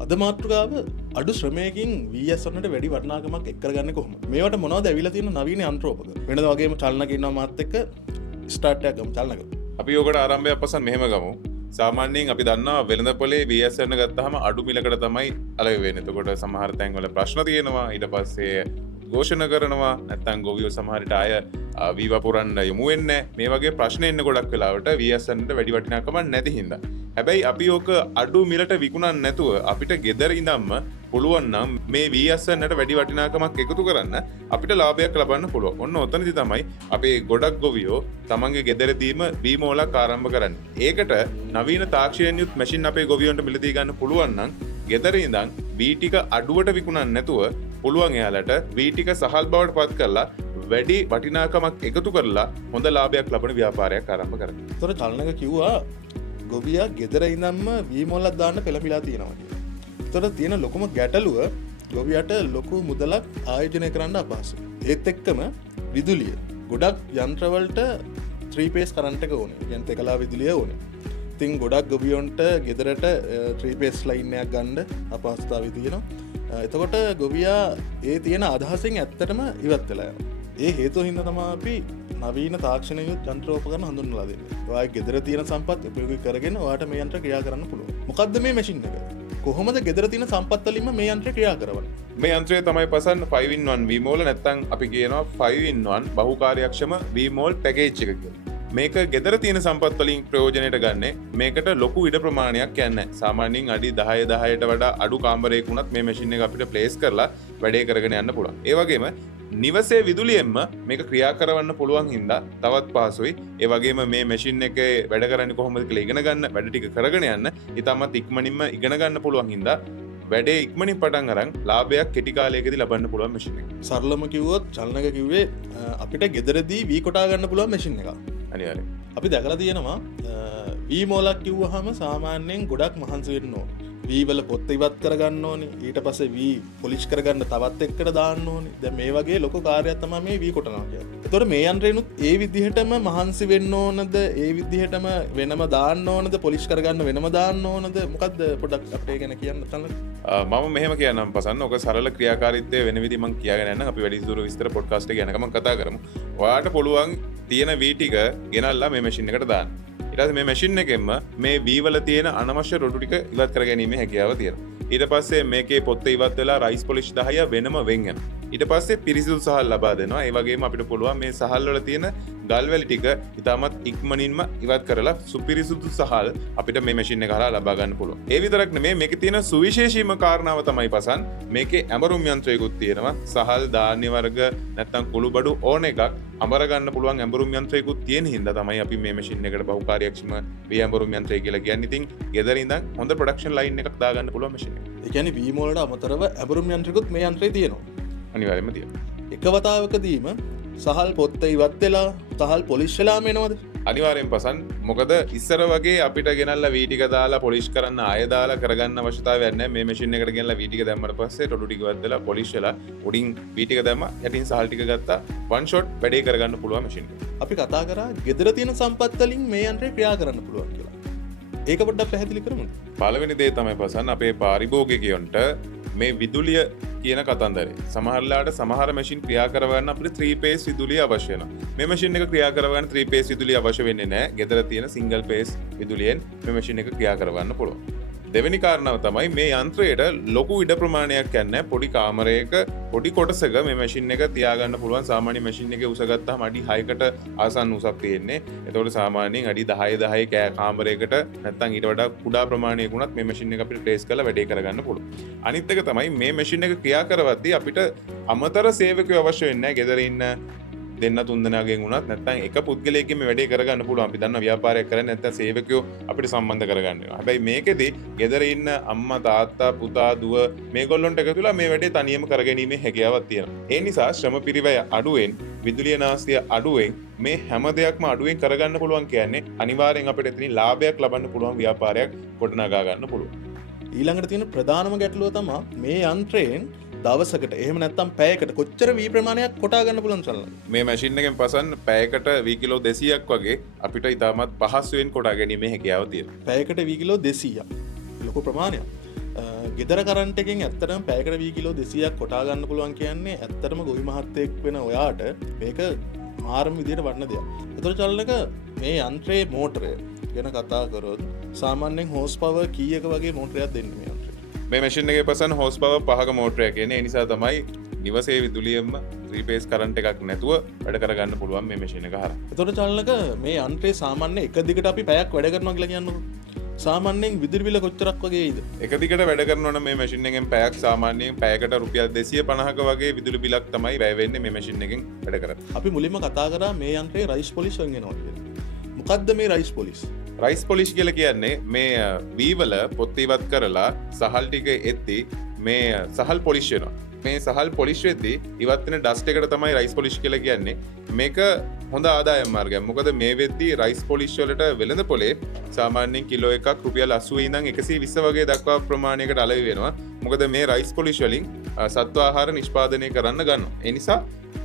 අද මාතෘකාව අඩු ශ්‍රමයකින් වීඇස්වන්නට වැඩි වටනාගමක් එක්කරගන්න කොහොම මේවට මොනවද ඇවිල්ලා තියෙන නවීන යන්ත්‍රෝපක වෙනද වගේම චලනක ඉන්නවා මාත් එක්ක ස්ටාර්ට් එකක් ගමු චලනක. අපි යෝකට ආරම්භයක් පසන් මෙහෙම ගමු. සාමාන්‍යයෙන් අපි දන්නවා වෙළඳපොලේ VSN ගත්තාම අඩු මිලකට තමයි අලෙවි වෙන්නේ. එතකොට සමහර තැන්වල ප්‍රශ්න තියෙනවා. ඊට පස්සේ ഘോഷණ කරනවා. නැත්නම් ගොවියෝ සමහරට අය වී වපුරන්න යමු වෙන්නේ නැහැ. මේ වගේ ප්‍රශ්න එන්න ගොඩක් වෙලාවට VSN ට වැඩි වටිනාකමක් නැති හින්දා. හැබැයි අපි ඕක අඩු මිලට විකුණන්න නැතුව අපිට ගෙදර ඉඳන්ම පුළුවන් නම් මේ VSN ට වැඩි වටිනාකමක් එකතු කරන්න අපිට ලාභයක් ලබන්න පුළුවන්. ඔන්න ඔතනදි තමයි අපේ ගොඩක් ගොවියෝ තමන්ගේ ගෙදරදීම වී මෝලක් ආරම්භ කරන්නේ. ඒකට නවීන තාක්ෂණයෙන් යුත් මැෂින් අපේ ගොවියන්ට මිලදී ගන්න පුළුවන් නම් ගෙදර ඉඳන් වී ටික අඩුවට විකුණන්න නැතුව පුළුවන් එයාලට වී ටික සහල් බවට පත් කරලා වැඩි වටිනාකමක් එකතු කරලා හොඳ ලාභයක් ලබන ව්‍යාපාරයක් ආරම්භ කරන්න. ඒතර චලනක කිව්වා ගොවියා ගෙදර ඉඳන්ම වී මොල්ලක් දාන්න පෙළඹිලා තියෙනවා කියලා. ඒතර තියෙන ලොකුම ගැටලුව ගොවියට ලොකු මුදලක් ආයෝජනය කරන්න අපහසුයි. ඒත් එක්කම විදුලිය ගොඩක් යන්ත්‍රවලට 3 phase කරන්ට් එක ඕනේ. කියන්නේ තෙකලා විදුලිය ඕනේ. ඉතින් ගොඩක් ගොවියන්ට ගෙදරට 3 phase ලයින් එකක් ගන්න අපහසුතාවය තියෙනවා. එතකොට ගොවියා ඒ තියෙන අදහසින් ඇත්තටම ඉවත් වෙලා යනවා. ඒ හේතුව හින්දා තමයි අපි නවීන තාක්ෂණික යන්ත්‍රෝපකරණ හඳුන්වලා දෙන්නේ. ඔයාගේ ගෙදර තියෙන සම්පත් උපයෝගී කරගෙන ඔයාට මේ යන්ත්‍ර ක්‍රියා කරන්න පුළුවන්. මොකද්ද මේ මැෂින් එක? කොහොමද ගෙදර තියෙන සම්පත් වලින්ම මේ යන්ත්‍රය ක්‍රියා කරවන්නේ? මේ යන්ත්‍රය තමයි පසන් 5-in-1 V-Mol නැත්නම් අපි කියනවා 5-in-1 බහුකාර්යක්ෂම V-Mol පැකේජ් එක කියලා. මේක ගෙදර තියෙන සම්පත් වලින් ප්‍රයෝජනයට ගන්න මේකට ලොකු ඉඩ ප්‍රමාණයක් යන්නේ. සාමාන්‍යයෙන් අඩි 10ට වඩා අඩු කාමරයක වුණත් මේ මැෂින් එක අපිට ප්ලේස් කරලා වැඩේ කරගෙන යන්න පුළුවන්. ඒ වගේම නිවසේ විදුලියෙන්ම මේක ක්‍රියා කරවන්න පුළුවන් හින්දා තවත් පහසුයි. ඒ වගේම මේ මැෂින් එකේ වැඩ කරන්නේ කොහොමද කියලා ඉගෙන ගන්න, වැඩ ටික කරගෙන යන්න ඊටමත් ඉක්මනින්ම ඉගෙන ගන්න පුළුවන් හින්දා වැඩේ ඉක්මනින් පටන් අරන් ලාභයක් කෙටි කාලයකදී ලබන්න පුළුවන් මැෂින් එක. සරලම කිව්වොත් චලනක කිව්වේ අපිට ගෙදරදී වී කොටා ගන්න පුළුවන් මැෂින් එකක්. අනිවාර්යයෙන්. අපි දැකලා තියෙනවා වී මොලක් කිව්වහම සාමාන්‍යයෙන් ගොඩක් මහන්සි වෙන්න ඕනේ. වී වල පොත්ත ඉවත් කරගන්න ඕනේ. ඊට පස්සේ වී පොලිෂ් කරගන්න තවත් එක්කට දාන්න ඕනේ. දැන් මේ වගේ ලොකු කාර්යයක් තමයි මේ වී කොටනවා කියන්නේ. ඒතකොට මේ යන්ත්‍රේනුත් ඒ විදිහටම මහන්සි වෙන්න ඕනද? ඒ විදිහටම වෙනම දාන්න ඕනද? පොලිෂ් කරගන්න වෙනම දාන්න ඕනද? මොකද්ද පොඩ්ඩක් අපේ ගැන කියන්න තනක. මම මෙහෙම කියන්නම් පසන්න. ඔක සරල ක්‍රියාකාරීත්වය වෙන විදිහ මම කියාගෙන යන්න. අපි වැඩිදුර විස්තර පොඩ්කාස්ට් එක යනකම් කතා කරමු. ඔයාට පුළුවන් තියෙන වී ටික ගෙනල්ලා මේ මැෂින් එකට දාන්න. ඊට පස්සේ මේ මැෂින් එකෙන්ම මේ වී වල තියෙන අනවශ්‍ය රොඩු ටික ඉවත් කර ගැනීමේ හැකියාව තියෙනවා. ඊට පස්සේ මේකේ පොත්ත ඉවත් වෙලා රයිස් පොලිෂ් 10 වෙනම වෙන් වෙනවා. ඊට පස්සේ පිරිසිදු සහල් ලබා දෙනවා. ඒ වගේම අපිට පුළුවන් මේ සහල් වල තියෙන ගල් වැලි ටික ඉතාමත් ඉක්මනින්ම ඉවත් කරලා සුපිරිසිදු සහල් අපිට මේ මැෂින් එක හරහා ලබා ගන්න පුළුවන්. ඒ විතරක් නෙමෙයි මේකේ තියෙන සුවිශේෂීම කාරණාව තමයි පසන් මේකේ ඇඹරුම් යන්ත්‍රයකුත් තියෙනවා. සහල් ධාන්‍ය වර්ග නැත්නම් කුළුබඩු ඕන එකක් අමර ගන්න පුළුවන් ඇඹරුම් යන්ත්‍රයකුත් තියෙන හින්දා තමයි අපි මේ මැෂින් එකට බහුකාර්යක්ෂම වී ඇඹරුම් යන්ත්‍රය කියලා කියන්නේ. ඉතින් ගෙදර ඉඳන් හොඳ ප්‍රොඩක්ෂන් ලයින් එකක් දාගන්න පුළුවන් මැෂින් එක. ඒ කියන්නේ වී මොලට අමතරව ඇඹරුම් යන්ත්‍රයකුත් මේ යන්ත්‍රයේ තියෙනවා. අනිවාර්යයෙන්ම තියෙනවා. එක වතාවකදීම සහල් පොත්ත ඉවත් වෙලා සහල් පොලිෂ් වෙලාම එනවද? අනිවාර්යෙන් පසන්. මොකද ඉස්සර වගේ අපිට ගෙනල්ලා වී ටික දාලා පොලිෂ් කරන්න ආය දාලා කරගන්න අවශ්‍යතාවයක් නැහැ. මේ මැෂින් එකට ගෙනල්ලා වී ටික දැම්මට පස්සේ රොඩු ටික ඉවත් වෙලා පොලිෂ් වෙලා උඩින් වී ටික දැම්මා යටින් සහල් ටික ගත්තා. වන් ෂොට් වැඩේ කරගන්න පුළුවන් මැෂින් එක. අපි කතා කරා ගෙදර තියෙන සම්පත් වලින් මේ යන්ත්‍රය ක්‍රියා කරන්න පුළුවන් කියලා. ඒක පොඩ්ඩක් පැහැදිලි කරමුද? පළවෙනි දේ තමයි පසන් අපේ පාරිභෝගිකයන්ට මේ විදුලිය කියන කතන්දරේ. සමහරලාට සමහර මැෂින් ක්‍රියා කරවන්න අපිට 3 phase විදුලිය අවශ්‍ය වෙනවා. මේ මැෂින් එක ක්‍රියා කරවන්න 3 phase විදුලිය අවශ්‍ය වෙන්නේ නැහැ. ගෙදර තියෙන single phase විදුලියෙන් මේ මැෂින් එක ක්‍රියා කරවන්න පුළුවන්. දෙවෙනි කාරණාව තමයි මේ යන්ත්‍රයට ලොකු ඉඩ ප්‍රමාණයක් යන්නේ. පොඩි කාමරයක පොඩි කොටසක මේ මැෂින් එක තියාගන්න පුළුවන්. සාමාන්‍ය මැෂින් එකේ උස ගත්තාම අඩි 6කට ආසන්න උසක් තියෙන්නේ. එතකොට සාමාන්‍යයෙන් අඩි 10 කාමරයකට නැත්නම් ඊට වඩා කුඩා ප්‍රමාණයක වුණත් මේ මැෂින් එක අපිට ප්ලේස් කරලා වැඩේ කරගන්න පුළුවන්. අනිත් එක තමයි මේ මැෂින් එක ක්‍රියා කරවද්දී අපිට අමතර සේවකයෝ අවශ්‍ය වෙන්නේ නැහැ. ගෙදර ඉන්න දෙන්න තුන් දෙනාගෙන් වුණත් නැත්නම් එක පුද්ගලයෙක්ගෙන් මේ වැඩේ කරගන්න පුළුවන්. අපි දන්නවා ව්‍යාපාරයක් කරන්නේ නැත්නම් සේවකයෝ අපිට සම්බන්ධ කරගන්න වෙනවා. හැබැයි මේකෙදි ගෙදර ඉන්න අම්මා තාත්තා පුතා දුව මේගොල්ලොන්ට එකතුලා මේ වැඩේ තනියම කරගැනීමේ හැකියාවක් තියෙනවා. ඒ නිසා ශ්‍රම පිරිවැය අඩුවෙන් විදුලිය නාස්තිය අඩුවෙන් මේ හැම දෙයක්ම අඩුවෙන් කරගන්න පුළුවන් කියන්නේ අනිවාර්යෙන් අපිට එතනින් ලාභයක් ලබන්න පුළුවන් ව්‍යාපාරයක් ගොඩනගා ගන්න පුළුවන්. ඊළඟට තියෙන ප්‍රධානම ගැටලුව තමයි මේ යන්ත්‍රයෙන් දවසකට එහෙම නැත්නම් පැයකට කොච්චර වී ප්‍රමාණයක් කොටා ගන්න පුළුවන් චලන. මේ මැෂින් එකෙන් පසන් පැයකට වී කිලෝ 200ක් වගේ අපිට ඉතාමත් පහසුවෙන් කොටා ගැනීමේ හැකියාව තියෙනවා. පැයකට වී කිලෝ 200ක්. ලොකු ප්‍රමාණයක්. ගෙදර කරන්ටකින් ඇත්තරම් පැයකට වී කිලෝ 200ක් කොටාගන්න පුළුවන් කියන්නේ ඇත්තරම ගොවි මහත්තයෙක් වෙන ඔයාට මේක මාරම විදියට වන්න දෙයක්. එතකොට චලනක මේ යන්ත්‍රයේ මෝටරය ගැන කතා කරොත් සාමාන්‍යයෙන් හෝස් පවර් කීයක වගේ මෝටරයක් දෙන්නේ මේ යන්ත්‍රයට? මේ මැෂින් එකේ පසන් හෝස් පවර් 5ක මෝටරයක් කියන්නේ. ඒ නිසා තමයි නිවසේ විදුලියෙන්ම 3 phase කරන්ට් එකක් නැතුව වැඩ කරගන්න පුළුවන් මේ මැෂින් එක හරහා. එතකොට චලනක මේ යන්ත්‍රයේ සාමාන්‍ය එක දිගට අපි පැයක් වැඩ කරනවා කියලා කියන්නකො. සාමාන්‍යයෙන් විදුලි බිල කොච්චරක් වගේද? එක දිගට වැඩ කරනවා නම් මේ මැෂින් එකෙන් පැයක් සාමාන්‍යයෙන් පැයකට රුපියල් 250ක වගේ විදුලි බිලක් තමයි වැය වෙන්නේ මේ මැෂින් එකෙන් වැඩ කරද්දී. අපි මුලින්ම කතා කරා මේ යන්ත්‍රයේ රයිස් පොලිෂ් වෙනවා කියලා. මොකද්ද මේ රයිස් පොලිෂ්? රයිස් පොලිෂ් කියලා කියන්නේ මේ වීවල පොත් ඉවත් කරලා සහල් ටික එද්දි මේ සහල් පොලිෂ් වෙනවා. මේ සහල් පොලිෂ් වෙද්දී ඉවත් වෙන ඩස්ට් එකට තමයි රයිස් පොලිෂ් කියලා කියන්නේ. මේක හොඳ ආදායම් මාර්ගයක්. මොකද මේ වෙද්දී රයිස් පොලිෂ් වලට වෙළඳ පොලේ සාමාන්‍යයෙන් කිලෝ එකක් රුපියල් 80 ඉඳන් 120 වගේ දක්වා ප්‍රමාණයකට අලෙවි වෙනවා. මොකද මේ රයිස් පොලිෂ් වලින් සත්ව ආහාර නිෂ්පාදනය කරන්න ගන්නවා. ඒ නිසා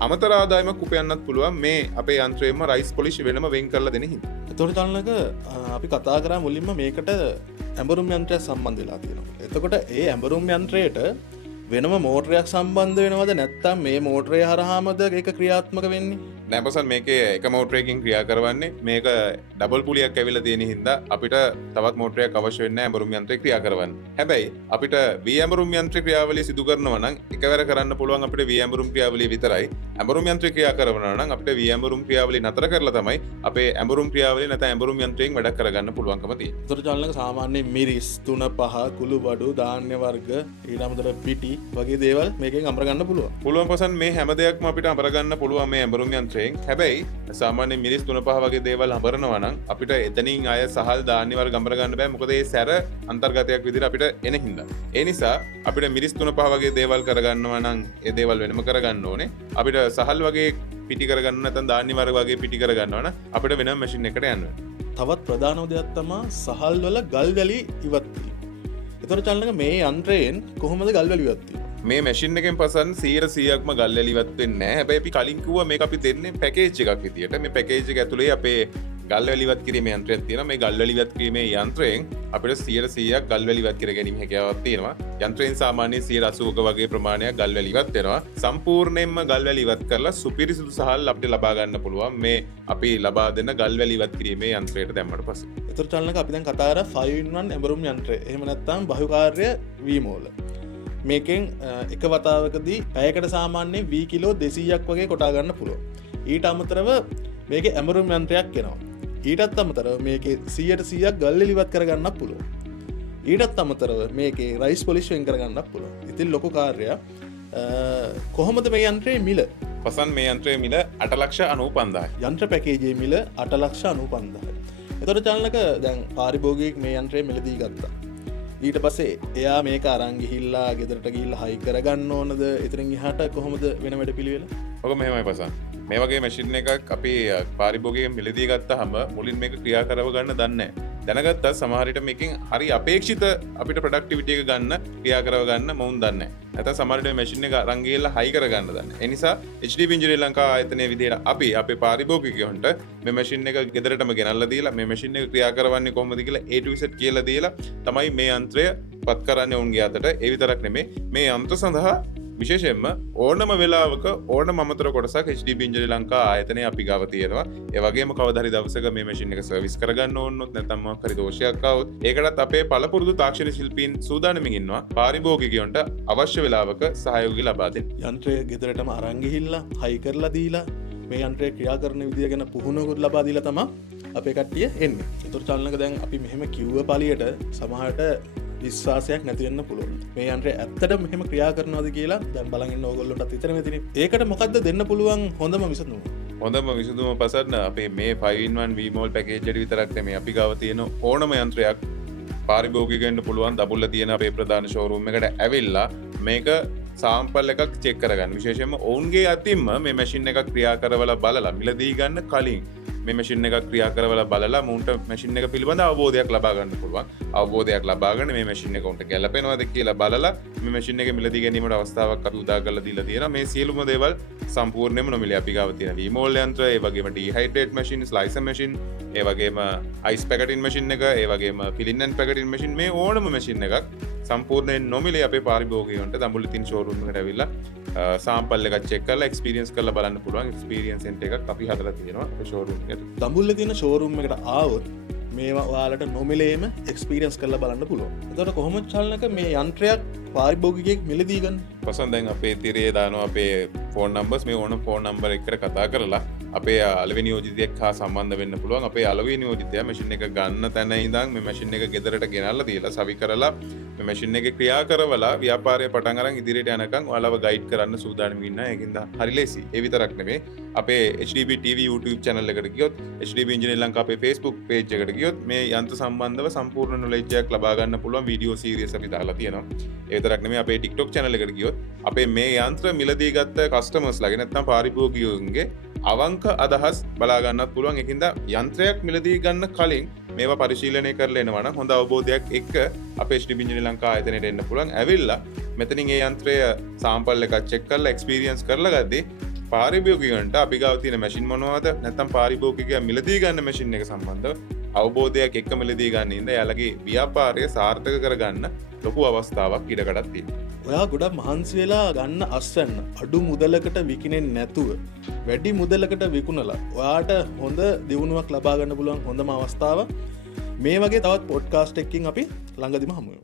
අමතර ආදායමක් උපයන්නත් පුළුවන් මේ අපේ යන්ත්‍රයෙන්ම රයිස් පොලිෂ් වෙනම වෙන් කරලා දෙන හින්දා. එතකොට චලනක අපි කතා කරා මුලින්ම මේකට ඇඹරුම් යන්ත්‍රයක් සම්බන්ධ වෙලා තියෙනවා. එතකොට ඒ ඇඹරුම් යන්ත්‍රයට වෙනම මෝටරයක් සම්බන්ධ වෙනවද නැත්නම් මේ මෝටරය හරහාමද ඒක ක්‍රියාත්මක වෙන්නේ? නෑ බසන් මේකේ එක මෝටරයකින් ක්‍රියා කරවන්නේ. මේක ඩබල් පුලියක් ඇවිල්ලා තියෙන හින්දා අපිට තවත් මෝටරයක් අවශ්‍ය වෙන්නේ නැහැ ඇඹරුම් යන්ත්‍රය ක්‍රියා කරවන්න. හැබැයි අපිට වී ඇඹරුම් යන්ත්‍ර ක්‍රියාවලිය සිදු කරනවා නම් එකවර කරන්න පුළුවන් අපිට වී ඇඹරුම් ක්‍රියාවලිය විතරයි. ඇඹරුම් යන්ත්‍රය ක්‍රියා කරනවා නම් අපිට වී ඇඹරුම් ක්‍රියාවලිය නතර කරලා තමයි අපේ ඇඹරුම් ක්‍රියාවලිය නැත්නම් ඇඹරුම් යන්ත්‍රයෙන් වැඩ කරගන්න පුළුවන්කම තියෙන්නේ. ඒතර චලනක සාමාන්‍ය මිරිස් 3 5 කුළු බඩු ධාන්‍ය වර්ග ඊට අමතරව පිටි වගේ දේවල් මේකෙන් අමරගන්න පුළුවන්. පුළුවන් පසන් මේ හැම දෙයක්ම අපිට අමරගන්න පුළුවන් මේ ඇඹරුම් යන්ත්‍රයෙන්. හැබැයි සාමාන්‍ය මිරිස් 3-5 වගේ දේවල් අමරනවා නම් අපිට එතනින් ආය සහල් ධාන්‍ය වර්ග අමර ගන්න බෑ. මොකද ඒ සැර අන්තර්ගතයක් විදිහට අපිට එන හින්දා. ඒ නිසා අපිට මිරිස් 3-5 වගේ දේවල් කරගන්නවා නම් ඒ දේවල් වෙනම කරගන්න ඕනේ. අපිට සහල් වගේ පිටි කරගන්න නැත්නම් ධාන්‍ය වර්ග වගේ පිටි කරගන්නවා නම් අපිට වෙනම මැෂින් එකකට යන්න වෙනවා. තවත් ප්‍රධාන දෙයක් තමයි සහල් වල ගල් වැලි ඉවත් වීම. ඒතර චලනක මේ යන්ත්‍රයෙන් කොහොමද ගල් වැලි ඉවත් වෙන්නේ? මේ මැෂින් එකෙන් පසන් 100%ක්ම ගල් වැලි ඉවත් වෙන්නේ නැහැ. හැබැයි අපි කලින් කිව්වා මේක අපි දෙන්නේ පැකේජ් එකක් විදියට. මේ පැකේජ් එක ඇතුලේ අපේ ගල් වැලි ඉවත් කිරීමේ යන්ත්‍රයක් තියෙනවා. මේ ගල් වැලි ඉවත් කිරීමේ යන්ත්‍රයෙන් අපිට 100%ක් ගල් වැලි ඉවත් කර ගැනීම හැකියාවක් තියෙනවා. යන්ත්‍රයෙන් සාමාන්‍යයෙන් 80%ක වගේ ප්‍රමාණයක් ගල් වැලි ඉවත් වෙනවා. සම්පූර්ණයෙන්ම ගල් වැලි ඉවත් කරලා සුපිරිසුදු සහල් අපිට ලබා ගන්න පුළුවන් මේ අපි ලබා දෙන ගල් වැලි ඉවත් කිරීමේ යන්ත්‍රයට දැම්මට පස්සේ. ඒතර චලනක අපි දැන් කතා කරා 5-in-1 ඇඹරුම් යන්ත්‍රය. එහෙම නැත්නම් බහුකාර්ය වීමෝල. මේකෙන් එක වතාවකදී පැයකට සාමාන්‍යයෙන් වී කිලෝ 200ක් වගේ කොටා ගන්න පුළුවන්. ඊට අමතරව මේකේ ඇඹරුම් යන්ත්‍රයක් එනවා. ඊටත් අමතරව මේකේ 100%ක් ගල් වැලි ඉවත් කරගන්නත් පුළුවන්. ඊටත් අමතරව මේකේ රයිස් පොලිෂ් වෙන් කරගන්නත් පුළුවන්. ඉතින් ලොකු කාර්යයක්. කොහොමද මේ යන්ත්‍රයේ මිල? පසන් මේ යන්ත්‍රයේ මිල 8,95,000යි. යන්ත්‍ර පැකේජයේ මිල 8,95,000යි. එතකොට චලනක දැන් පාරිභෝගිකයෙක් මේ යන්ත්‍රය මිලදී ගත්තා. ඊට පස්සේ එයා මේක අරන් ගිහිල්ලා ගෙදරට ගිහිල්ලා හයි කරගන්න ඕනද? එතනින් එහාට කොහොමද වෙන වැඩ පිළිවෙල? ඔක මෙහෙමයි පසන්. මේ වගේ මැෂින් එකක් අපි පාරිභෝගිකයෙන් මිලදී ගත්තාම මුලින් මේක ක්‍රියා කරව ගන්න දන්නේ නැහැ. දැනගත්තත් සමහර විට මේකෙන් හරි අපේක්ෂිත අපිට ප්‍රොඩක්ටිවිටි එක ගන්න ක්‍රියා කරව ගන්න මොවුන් දන්නේ නැහැ. නැත්නම් සමහර විට මැෂින් එක අරන් ගිහිල්ලා හයි කරගන්න දන්නේ. ඒ නිසා HDB ඉන්ජිනියර් ලංකා ආයතනයේ විදිහට අපි අපේ පාරිභෝගිකයන්ට මේ මැෂින් එක ගෙදරටම ගෙනල්ලා දීලා මේ මැෂින් එක ක්‍රියා කරවන්නේ කොහොමද කියලා A to Z කියලා දීලා තමයි මේ යන්ත්‍රය පත් කරන්නේ ඔවුන්ගේ අතට. ඒ විතරක් නෙමෙයි මේ යන්ත්‍ර සඳහා විශේෂයෙන්ම ඕනම වෙලාවක ඕනම අමතර කොටසක් HDB ඉන්ජිනියර් ලංකා ආයතනයේ අපි ගාව තියෙනවා. ඒ වගේම කවදා හරි දවසක මේ මැෂින් එක සර්විස් කරගන්න ඕනොත් නැත්නම් මොකක් හරි දෝෂයක් ආවොත් ඒකටත් අපේ පළපුරුදු තාක්ෂණ ශිල්පීන් සූදානම්ින් ඉන්නවා පාරිභෝගිකයන්ට අවශ්‍ය වෙලාවක සහයෝගය ලබා දෙන්න. යන්ත්‍රය ගෙදරටම අරන් ගිහිල්ලා හයි කරලා දීලා මේ යන්ත්‍රය ක්‍රියා කරන විදිය ගැන පුහුණුවකුත් ලබා දීලා තමයි අපේ කට්ටිය එන්නේ. ඒතර චලනක දැන් අපි මෙහෙම කිව්ව පළියට සමහරට විශ්වාසයක් නැති වෙන්න පුළුවන්. මේ යන්ත්‍රය ඇත්තටම මෙහෙම ක්‍රියා කරනවද කියලා දැන් බලන් ඉන්න ඕගොල්ලන්ටත් හිතෙන්නේ තියෙන්නේ. ඒකට මොකද්ද දෙන්න පුළුවන් හොඳම විසඳුම? හොඳම විසඳුම පසන්න අපේ මේ 5-in-1 වීමෝල් පැකේජ් එක විතරක් නෙමෙයි අපි ගාව තියෙන ඕනම යන්ත්‍රයක් පාරිභෝගිකයන්ට පුළුවන් දබුල්ල තියෙන අපේ ප්‍රධාන ෂෝරූම් එකට ඇවිල්ලා මේක සාම්පල් එකක් චෙක් කරගන්න. විශේෂයෙන්ම ඔවුන්ගේ අතින්ම මේ මැෂින් එකක් ක්‍රියා කරවලා බලලා මිලදී ගන්න කලින් මේ මැෂින් එකක් ක්‍රියා කරවලා බලලා මුන්ට මැෂින් එක පිළිබඳ අවබෝධයක් ලබා ගන්න පුළුවන්. අවබෝධයක් ලබාගෙන මේ මැෂින් එක උන්ට ගැලපෙනවද කියලා බලලා මේ මැෂින් එක මිලදී ගැනීමට අවස්ථාවක් අපි උදා කරලා දීලා තියෙනවා. මේ සියලුම දේවල් සම්පූර්ණයෙන්ම නොමිලේ අපි ගාව තියෙන වීමෝල් යන්ත්‍ර, ඒ වගේම ඩිහයිඩ්‍රේට් මැෂින්, ස්ලයිසර් මැෂින්, ඒවගේම අයිස් පැකටින් මසින් එක ඒවගේම පිලින්නන් පැකටින් මසින් මේ ඕනම මසින් එකක් සම්පූර්ණයෙන් නොමිලේ අපේ පාරිභෝගිකයන්ට දඹුල්ල තියෙන ෂෝරූම් එකට ඇවිල්ලා සාම්පල් එකක් චෙක් කරලා එක්ස්පීරියන්ස් කරලා බලන්න පුළුවන් එක්ස්පීරියන්ස් සෙන්ටර් එකක් අපි හදලා තියෙනවා අපේ ෂෝරූම් එකට. දඹුල්ල තියෙන ෂෝරූම් එකට ආවොත් මේවා ඔයාලට නොමිලේම එක්ස්පීරියන්ස් කරලා බලන්න පුළුවන්. එතකොට කොහොමද චලනක මේ යන්ත්‍රයක් පාරිභෝගිකයෙක් මිලදී ගන්න? පසන් දැන් අපේ තිරේ දානවා අපේ ෆෝන් නම්බර්ස් මේ ඕන ෆෝන් නම්බර් එකට කතා කරලා අපේ අලවෙනි නියෝජිතයෙක් හා සම්බන්ධ වෙන්න පුළුවන්. අපේ අලවෙනි නියෝජිතයා මැෂින් එක ගන්න තැන ඉඳන් මේ මැෂින් එක ගෙදරට ගෙනල්ලා දීලා සවි කරලා මේ මැෂින් එකේ ක්‍රියා කරවලා ව්‍යාපාරය පටන් අරන් ඉදිරියට යනකම් ඔයාලව ගයිඩ් කරන්න සූදානම් ඉන්නවා. ඒකින්ද හරි ලේසි. ඒ විතරක් නෙමෙයි අපේ HDB TV YouTube channel එකට ගියොත් HDB Engineer ලංකා අපේ Facebook page එකට ගියොත් මේ යන්ත්‍ර සම්බන්ධව සම්පූර්ණ knowledge එකක් ලබා ගන්න පුළුවන් වීඩියෝ සීරීස් අපි දාලා තියෙනවා. ඒ විතරක් නෙමෙයි අපේ TikTok channel එකට ගියොත් අපේ මේ යන්ත්‍ර මිලදී ගත්ත කස්ටමර්ස් ලාගේ නැත්නම් පාරිභෝගිකයන්ගේ අවංක අදහස් බලා ගන්නත් පුළුවන්. ඒකින්ද යන්ත්‍රයක් මිලදී ගන්න කලින් මේවා පරිශීලනය කරලා එනවා නම් හොඳ අවබෝධයක් එක්ක අපේ HDB Engineer ලංකා ආයතනයට එන්න පුළුවන්. ඇවිල්ලා මෙතනින් ඒ යන්ත්‍රය සාම්පල් එකක් චෙක් කරලා එක්ස්පීරියන්ස් කරලා ගද්දී පාරිභෝගිකයන්ට අපි ගාව තියෙන මැෂින් මොනවද නැත්නම් පාරිභෝගිකයා මිලදී ගන්න මැෂින් එක සම්බන්ධව අවබෝධයක් එක්ක මිලදී ගන්න ඉඳ එයාලගේ ව්‍යාපාරය සාර්ථක කරගන්න ලොකු අවස්ථාවක් ඉඩකඩක් තියෙනවා. ඔයා ගොඩක් මහන්සි වෙලා ගන්න අස්වැන්න අඩු මුදලකට විකිණෙන්නේ නැතුව වැඩි මුදලකට විකුණලා ඔයාට හොඳ දියුණුවක් ලබා ගන්න පුළුවන් හොඳම අවස්ථාව. මේ වගේ තවත් පොඩ්කාස්ට් එකකින් අපි ළඟදිම හමු වෙමු.